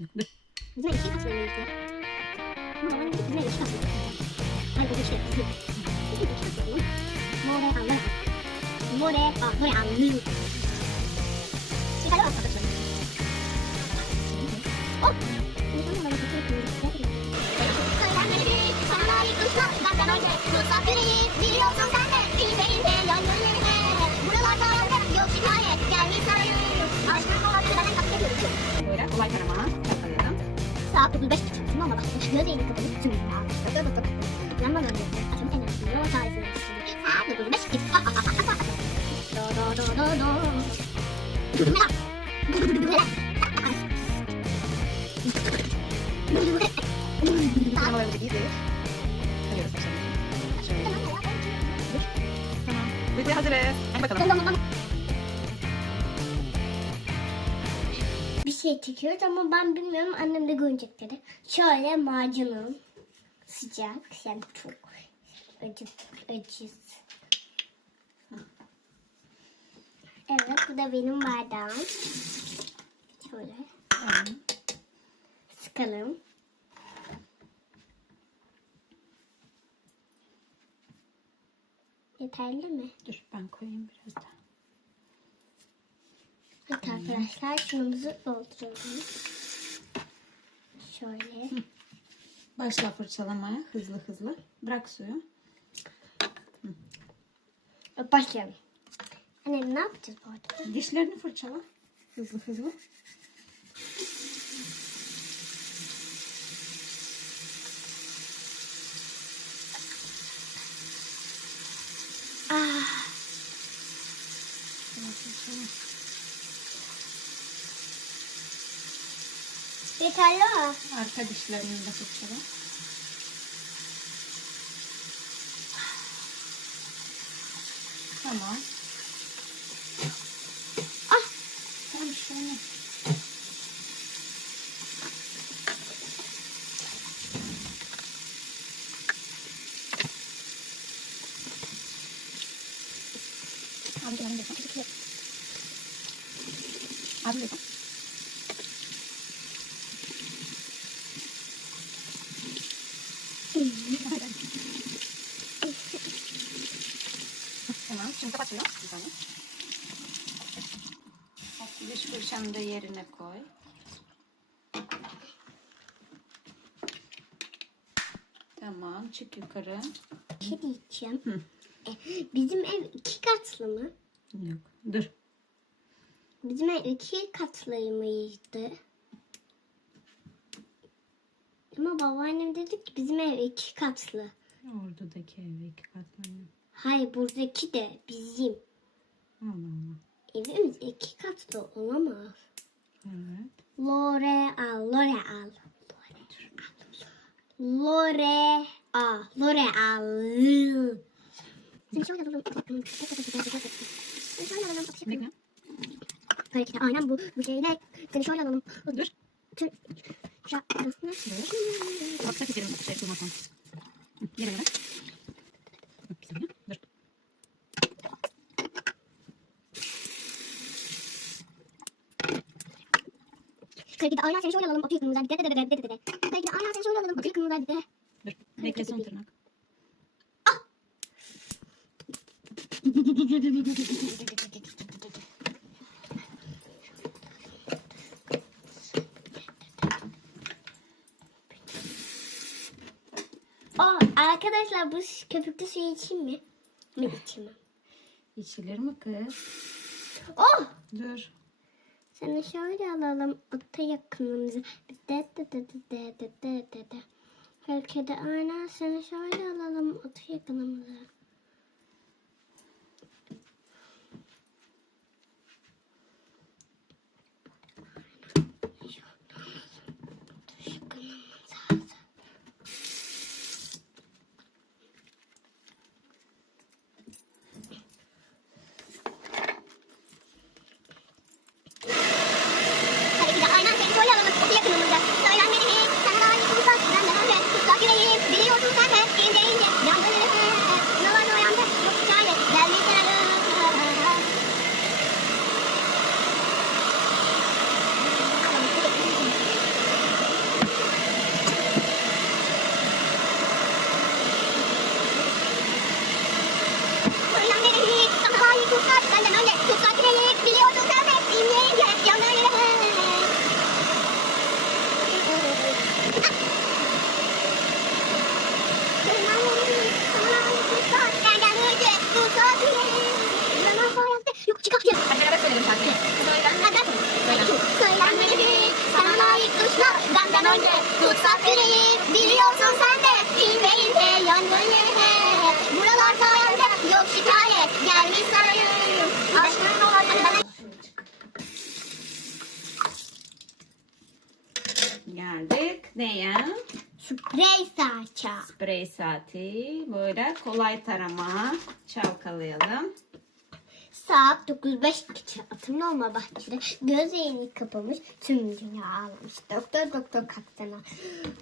ね。いずれ石橋が言うと、もういずれ石橋が敗北して、いずれ石橋がね、モーレアンヌ。モーレアンヌ。違う私は。おっ 조금 더 수만 먹었 어. 주어져 있는 것들이 있습니 다. 여기부터 남만 원이 아 정말 너무 다 있습니 다. 아 조금 더 시 키. 너너너너 너. 누구 야? 누구 야? 누구 야? 아 뭐야 이게 이 게. 아, 저. 別外れ。Şey çekiyoruz ama ben bilmiyorum annem de görecek. Şöyle macunum sıcak yani çok acı acı. Evet bu da benim bardağım. Şöyle sıkalım. Yeterli mi? Dur ben koyayım biraz daha. Arkadaşlar şunumuzu dolduralım. Şöyle. Başla fırçalamaya hızlı hızlı. Bırak suyu. Başlayalım. Anne ne yapacağız bu arada? Dişlerini fırçala. Hızlı hızlı. Ah, Şöyle fırçala. Yeterli mi? Arka dişlerini de fırçala. Tamam. Ah, Tamam şöyle. Abi de Abi de Tamam. Şimdi kapatıyor. Bir saniye. Diş fırçanı da yerine koy. Tamam. Çık yukarı. şey diyeceğim. Hı. E, bizim ev iki katlı mı? Yok. Dur. Bizim ev iki katlı mıydı? Ama babaannem dedi ki bizim ev iki katlı. Oradaki eve iki katlanıyor. Hayır buradaki de bizim. Allah. Evimiz iki katlı olamaz. Evet. L'Oreal, L'Oreal. L'Oreal, L'Oreal. Ki de aynen bu, bu şeyle. Seni şöyle alalım. Dur. Tür- Şapkasını. Bak da gidelim. Şey. Hı, Yere yere. Bir saniye. Dur. Tabii ki de aynen seni şöyle alalım. Otu yakınımıza. Dede dede dede dede dede. Tabii ki de aynen seni şöyle alalım. Otu yakınımıza. Dede. Dur. Bekle son tırnak. Aa, arkadaşlar bu köpüklü suyu içeyim mi? Mi içmem? İçilir mi kız? Oh! Dur. Seni şöyle alalım. Ota yakınımıza. De de de de de de de de de. De aynen seni şöyle alalım. Ota yakınımıza. Tabii ki de aynen seni şöyle alalım. Ota yakınımıza. Söylenmeli. Sana layık olsak benden önce. Tutsak yüreğim. Biliyorsun sen de. ince ince. Yandın Musafiriyim biliyorsun sen de İnme inme yönlerine Buralar tayyip yok şikayet Gelmiş sarayım Aşkın olayım Geldik. Neye? Sprey saça Sprey saati. Böyle kolay tarama. Çalkalayalım. Saat 9.05 geçe atımın olma bahçede gözlerini kapamış tüm dünya ağlamış. Doktor doktor kalksana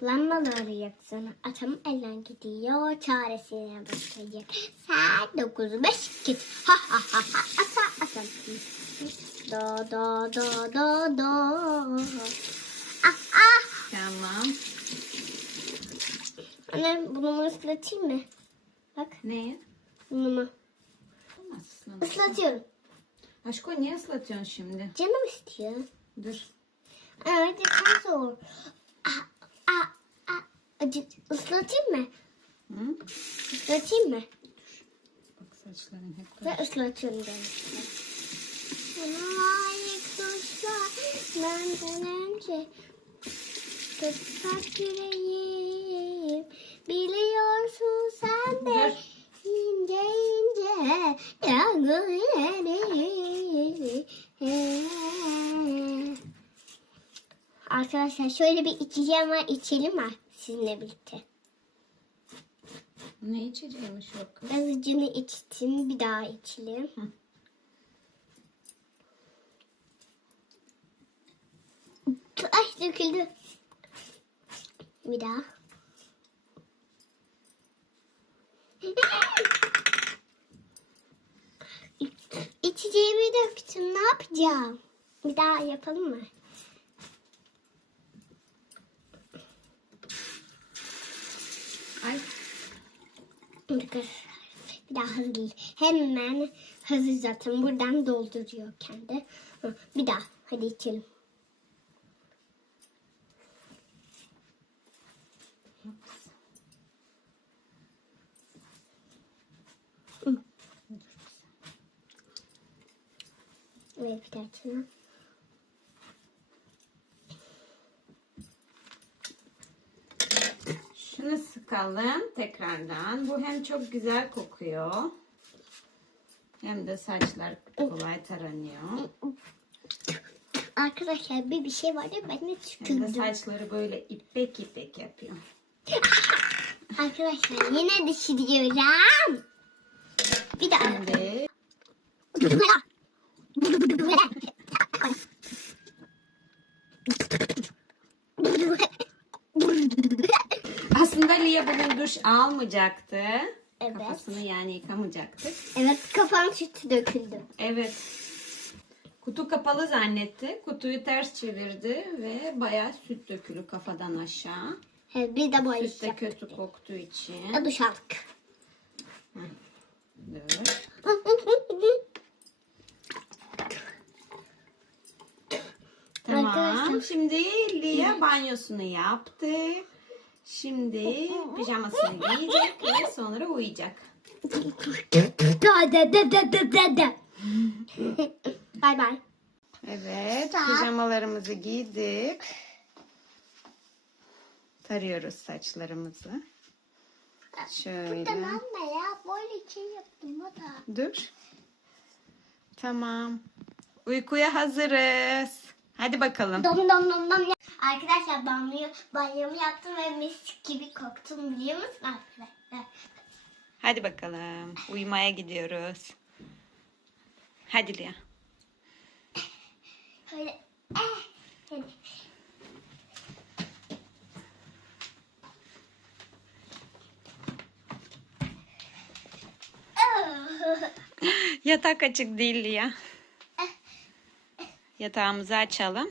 lambaları yaksana atam elden gidiyor çaresine bakacak. Saat 9.05 geç ha ha ha ha asa asa. Do do do do do. Ah ah. Tamam. Anne bunu ıslatayım mı? Bak Neye? bunu ıslatıyorum. Aşko niye ıslatıyorsun şimdi? Canım istiyor. Dur. Evet, ah. Acı, ıslatayım mı? Hı? Islatayım mı? Bak saçların hep Ve ıslatıyorum ben. Layık kuşlar benden önce tutsak yüreğim biliyorsun sen de ince ince yangınları Arkadaşlar şöyle bir içeceğim var içelim mi sizinle birlikte? Ne içeceğimiş yok. Azıcını içtim bir daha içelim. Hı. Ay döküldü. Bir daha. İçeceğimi döktüm. Ne yapacağım? Bir daha yapalım mı? Ay bir daha hızlı. Hemen hızlı zaten buradan dolduruyor kendi. Bir daha hadi içelim. Hı. Evet bir daha içelim. şunu sıkalım tekrardan. Bu hem çok güzel kokuyor. Hem de saçlar kolay taranıyor. Arkadaşlar bir bir şey var ya ben de Hem de tükürdüm. saçları böyle ipek ipek yapıyor. Arkadaşlar yine düşürüyorum. Bir daha. Şimdi aslında Lia bugün duş almayacaktı. Evet. Kafasını yani yıkamayacaktı. Evet kafam sütü döküldü. Evet. Kutu kapalı zannetti. Kutuyu ters çevirdi ve bayağı süt dökülü kafadan aşağı. Evet, bir de Süt de kötü koktuğu için. Duş aldık. Dur. Tamam. Arkadaşlar- Şimdi Lia banyosunu yaptı. Şimdi pijamasını giyecek ve sonra uyuyacak. Bay bay. Evet, pijamalarımızı giydik. Tarıyoruz saçlarımızı. Şöyle. Mı ya? Böyle şey yaptım o da. Dur. Tamam. Uykuya hazırız. Hadi bakalım. Dom dom dom dom. Arkadaşlar banyo, banyomu yaptım ve mis gibi koktum biliyor musun arkadaşlar? Hadi bakalım. Uyumaya gidiyoruz. Hadi Lia. Böyle eh. Yatak açık değil Lia. Yatağımızı açalım.